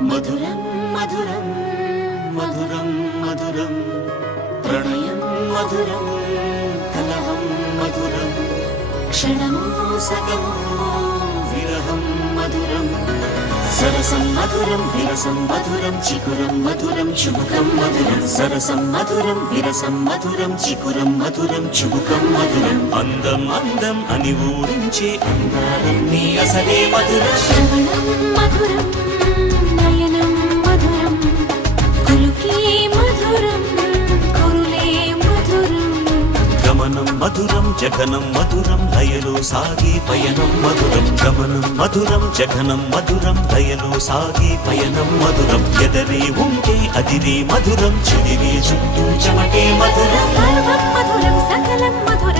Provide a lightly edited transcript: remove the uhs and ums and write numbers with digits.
మధురం మధురం మధురం మధురం ప్రణయం మధురం కలహం మధురం క్షణము సగము విరహం మధురం సరసం మధురం విరసం మధురం చికురం మధురం చుబుకం మధురం సరసం మధురం విరసం మధురం చికురం మధురం చుబుకం మధురం అందం అందం అని ఊరించే అందాలన్నీ అసలే మధురం శ్రవణం మధురం నయనం మధురం కులుకే మధురం కురులే మధురం గమనం మధురం జగనం మధురం లయలో సాగే పయనం మధురం గమనం మధురం జగనం మధురం లయలో సాగే పయనం మధురం ఎదరే ఉంటే అదిరే మధురం చెదిరే చుట్టూ చెమటే మధురం సర్వం మధురం సకలం మధురం